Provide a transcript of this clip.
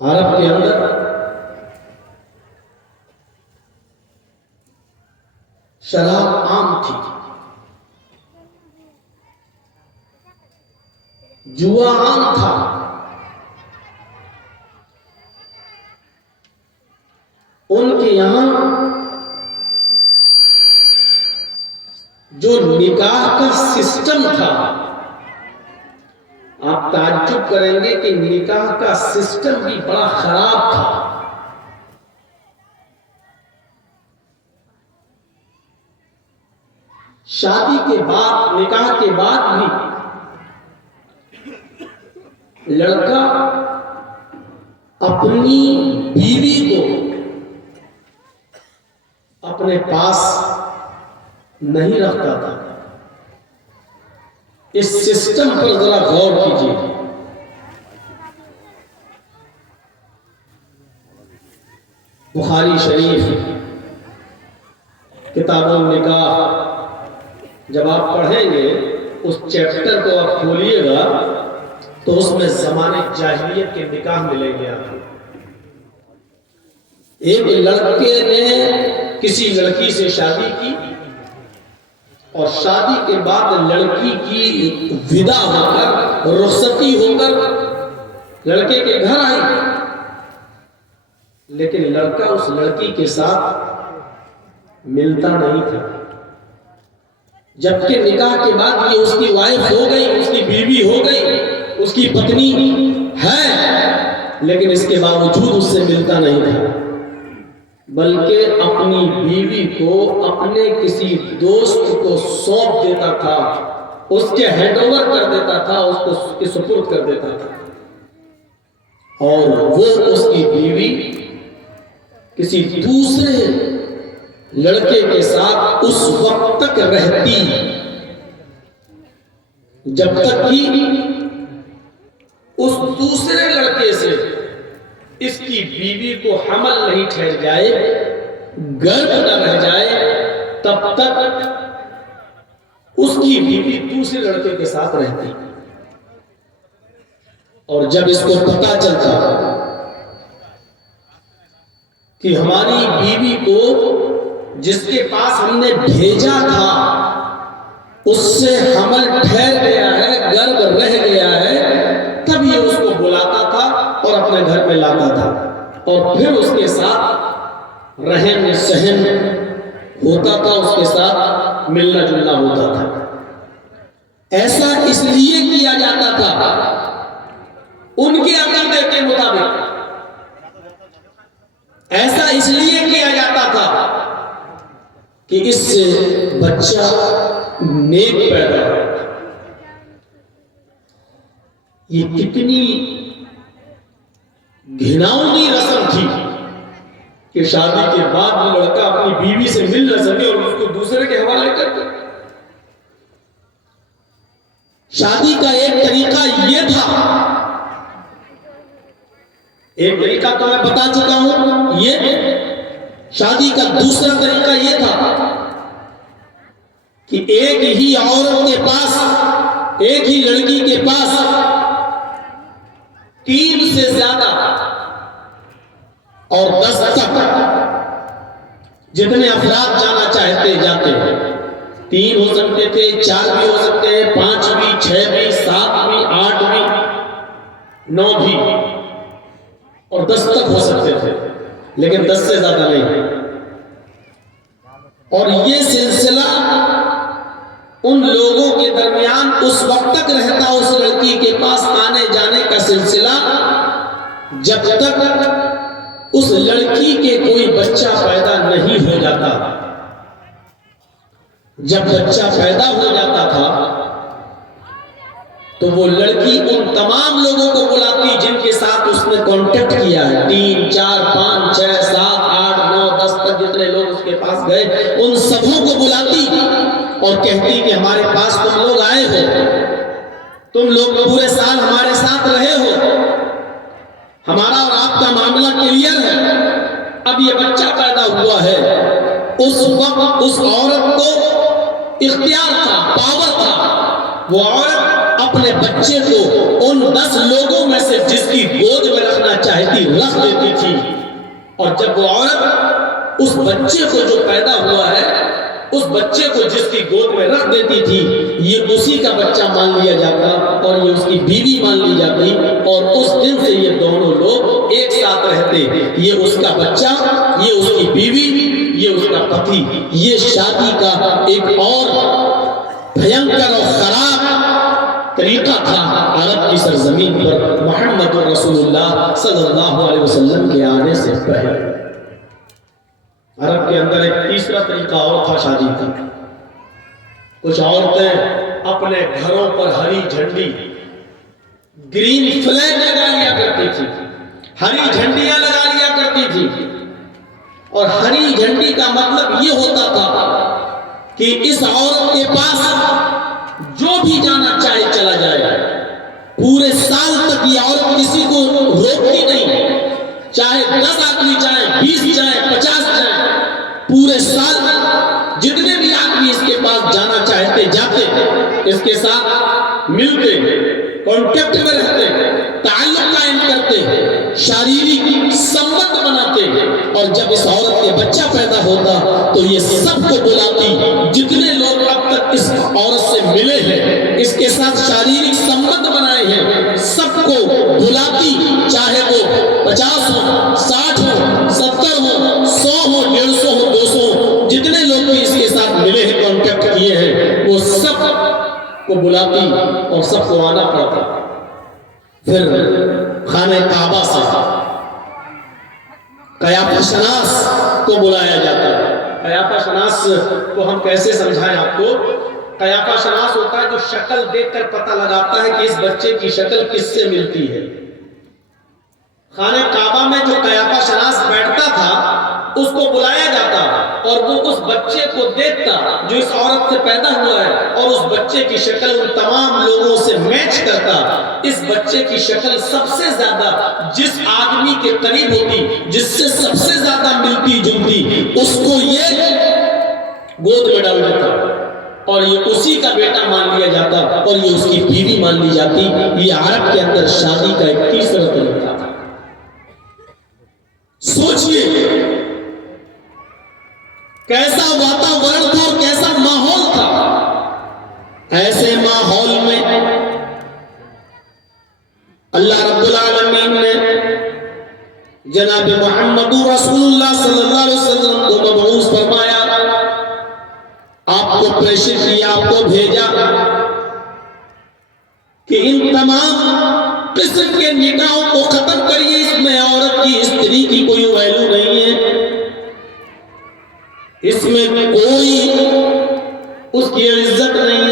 عرب کے اندر شراب عام تھی، جوا عام تھا، ان کے یہاں جو نکاح کا سسٹم تھا، آپ تعجب کریں گے کہ نکاح کا سسٹم بھی بڑا خراب تھا۔ شادی کے بعد، نکاح کے بعد بھی لڑکا اپنی بیوی کو اپنے پاس نہیں رکھتا تھا۔ اس سسٹم پر ذرا غور کیجیے۔ بخاری شریف کتاب النکاح جب آپ پڑھیں گے، اس چیپٹر کو آپ کھولیے گا تو اس میں زمانے جاہلیت کے نکاح ملیں گے آپ کو۔ ایک لڑکے نے کسی لڑکی سے شادی کی اور شادی کے بعد لڑکی کی ودا ہو کر، رخصتی ہو کر لڑکے کے گھر آئی، لیکن لڑکا اس لڑکی کے ساتھ ملتا نہیں تھا، جبکہ نکاح کے بعد یہ اس کی وائف ہو گئی، اس کی بیوی ہو گئی، اس کی پتنی ہے، لیکن اس کے باوجود اس سے ملتا نہیں تھا، بلکہ اپنی بیوی کو اپنے کسی دوست کو سونپ دیتا تھا، اس کے ہینڈ اوور کر دیتا تھا، اس کو اس کے سپرد کر دیتا تھا، اور وہ اس کی بیوی کسی دوسرے لڑکے کے ساتھ اس وقت تک رہتی جب تک کہ اس دوسرے لڑکے سے اس کی بیوی کو حمل نہیں ٹھہر جائے، گربھ نہ رہ جائے، تب تک اس کی بیوی دوسرے لڑکے کے ساتھ رہتی۔ اور جب اس کو پتہ چلتا کہ ہماری بیوی کو جس کے پاس ہم نے بھیجا تھا اس سے حمل ٹھہر گیا ہے، گربھ رہ گیا ہے، تب یہ اس کو بلاتا تھا اور اپنے گھر میں لاتا تھا، اور پھر اس کے ساتھ رہن سہن ہوتا تھا، اس کے ساتھ ملنا جلنا ہوتا تھا۔ ایسا اس لیے کیا جاتا تھا ان کے عقیدے کے مطابق، ایسا اس لیے کیا جاتا تھا کہ اس سے بچہ نیک پیدا ہو۔ یہ کتنی گھناؤنی رسم تھی کہ شادی کے بعد وہ لڑکا اپنی بیوی سے مل نہ سکے اور اس کو دوسرے کے حوالے کر دے۔ شادی کا ایک طریقہ یہ تھا، ایک طریقہ تو میں بتا چکا ہوں، یہ شادی کا دوسرا طریقہ یہ تھا کہ ایک ہی عورت کے پاس، ایک ہی لڑکی کے پاس 3 سے زیادہ اور 10 تک جتنے افراد جانا چاہتے جاتے ہیں، 3 ہو سکتے تھے، 4 بھی ہو سکتے ہیں، 5 بھی، 6 بھی، 7 بھی، 8 بھی، 9 بھی اور 10 تک ہو سکتے تھے، لیکن 10 سے زیادہ نہیں۔ اور یہ سلسلہ ان لوگوں کے درمیان اس وقت تک رہتا، اس لڑکی کے پاس آنے جانے کا سلسلہ، جب تک اس لڑکی کے کوئی بچہ پیدا نہیں ہو جاتا۔ جب بچہ پیدا ہو جاتا تھا تو وہ لڑکی ان تمام لوگوں کو بلاتی جن کے ساتھ اس نے کانٹیکٹ کیا ہے، 3، 4، 5، 6، 7، 8، 9، 10 تک جتنے لوگ اس کے پاس گئے، ان سبوں کو بلاتی اور کہتی کہ ہمارے پاس تم لوگ آئے ہو، تم لوگ پورے سال ہمارے ساتھ رہے ہو، ہمارا اور آپ کا معاملہ کلیئر ہے، اب یہ بچہ پیدا ہوا ہے۔ اس وقت اس عورت کو اختیار تھا، پاور تھا، وہ عورت اپنے بچے کو ان 10 لوگوں میں سے جس کی گود میں رکھنا چاہتی شہادی رکھ دیتی تھی، اور جب وہ عورت اس بچے کو جو پیدا ہوا ہے اس بچے کو جس کی گود میں رکھ دیتی تھی، یہ اسی کا بچہ مان لیا جاتا اور یہ اس کی بیوی مان لی جاتی، اور اس دن سے یہ دونوں لوگ ایک ساتھ رہتے، یہ اس کا بچہ، یہ اس کی بیوی، یہ اس کا پتی۔ یہ شادی کا ایک اور بھینکر اور خراب طریقہ تھا عرب کی سرزمین پر محمد رسول اللہ صلی اللہ علیہ وسلم کے آنے سے پہلے۔ عرب کے اندر ایک تیسرا طریقہ اور تھا شادی کا۔ کچھ عورتیں اپنے گھروں پر ہری جھنڈی، گرین فلیگ لگا لیا کرتی تھی، ہری جھنڈیاں لگا لیا کرتی تھی، اور ہری جھنڈی کا مطلب یہ ہوتا تھا کہ اس عورت کے پاس جو بھی جانا چاہے چلا جائے، پورے سال تک یہ عورت کسی کو روکتی نہیں، چاہے 10 آدمی چاہے 20 چاہے 50 چاہے، پورے سال جتنے بھی آدمی اس کے پاس جانا چاہتے جاتے، اس کے ساتھ ملتے، کانٹیکٹ میں رہتے، تعلق قائم کرتے، شاریرک سمبند بناتے، اور جب اس عورت کے بچہ پیدا ہوتا تو یہ سب کو بلاتی، جتنے لوگ اب تک اس عورت سے ملے ہیں، اس کے ساتھ شاریرک سمبند بنائے ہیں، سب کو بلاتی، چاہے وہ 50 ہو، 60 ہو، 70 ہو، 100 ہو، 150 ہو، 200 ہو، جتنے لوگ بھی اس کے ساتھ ملے ہیں، کانٹیکٹ کیے ہیں، وہ سب کو بلاتی اور سب کو آنا پڑتا۔ پھر خانہ کعبہ سے قیافہ شناس کو بلایا جاتا ہے۔ قیافہ شناس کو ہم کیسے سمجھائیں آپ کو؟ قیافہ شناس ہوتا ہے جو شکل دیکھ کر پتہ لگاتا ہے کہ اس بچے کی شکل کس سے ملتی ہے۔ خانہ کعبہ میں جو قیافہ شناس بیٹھتا تھا اس کو بلایا جاتا اور وہ اس بچے کو دیکھتا جو اس عورت سے پیدا ہوا ہے، اور اس بچے کی شکل ان تمام لوگوں سے میچ کرتا۔ اس بچے کی شکل سب سے زیادہ جس آدمی کے قریب ہوتی، جس سے سب سے زیادہ ملتی جلتی، اس کو یہ گود میں ڈال دیتا اور یہ اسی کا بیٹا مان لیا جاتا اور یہ اس کی بیوی مان لی جاتی۔ یہ عرب کے اندر شادی کا ایک تیسرا طریقہ تھا۔ سوچئے کیسا واتاورن تھا اور کیسا ماحول تھا۔ ایسے ماحول میں اللہ رب العالمین نے جناب محمد رسول اللہ صلی اللہ علیہ وسلم کو مبعوث فرمایا، آپ کو پریشر کیا، آپ کو بھیجا کہ ان تمام قسم کے نکاحوں کو ختم کریے، اس میں عورت کی، استری کی کوئی ویلو نہیں ہے، اس میں کوئی اس کی عزت نہیں